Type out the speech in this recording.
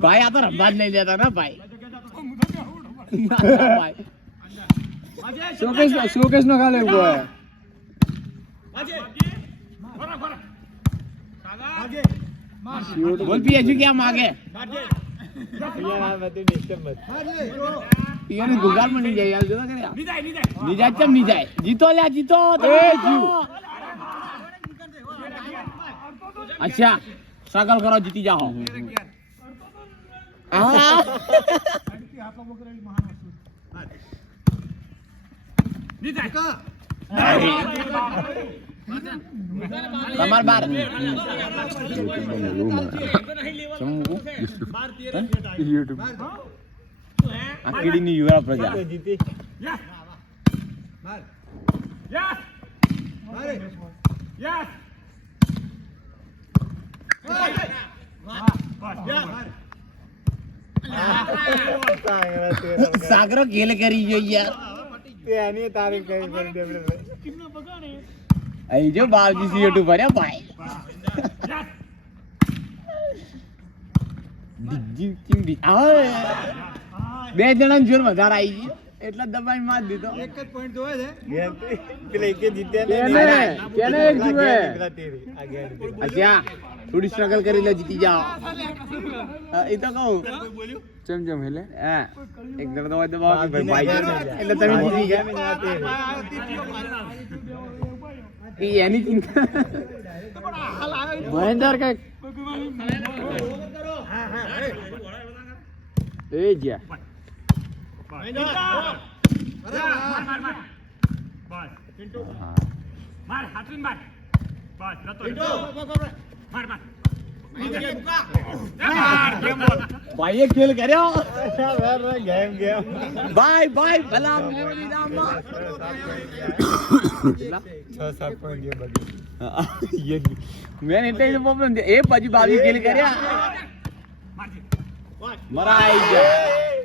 ભાઈ આ તો રમવા જ નહીં લેતા ને ભાઈ. શોકેસ નો ખાલી ઉભો હે. બોલ પીએચુ ક્યાં માગે પિયાને ગુગાર માં નહીં જાય યાર જો કરે નિજાય ચમ નહીં જાય જીતો લ્યા જીતો એ જીવ અચ્છા સ્ટ્રગલ કરો જીતી જાઓ તમાર બાર યુટ્યુબ આ કીડીની યુવા પ્રજા જીતી સાગરો ખેલ કરી જો યાર તેની તારીખ કઈ કરી દે અહીં જો બાવજી સી યુટ્યુબ ભર્યા ભાઈ બે જણા જોર વધારે આવી ગઈ એટલા દબાઈ માર દીધો એક જ પોઈન્ટ જોવે છે પેલે એક જીતે કેને એક જુએ અચ્છા થોડી સ્ટ્રગલ કરી લે જીતી જાઓ એ તો કહું ચમ ચમ હેલે હા એક જણ તો દબાવ કે ભાઈ એટલે તમે જીતી ગયા એ એની ચિંતા મહેન્દ્ર કઈ એ જ્યા ભાઈ એ ખેલ કર્યો ભાઈ ભાઈ ભલા મેમરી નામમાં 6-7 પોઈન્ટ મેન એટલે પ્રોબ્લેમ છે એ પછી બાવી ખેલ કર્યા મરાઈ ગયા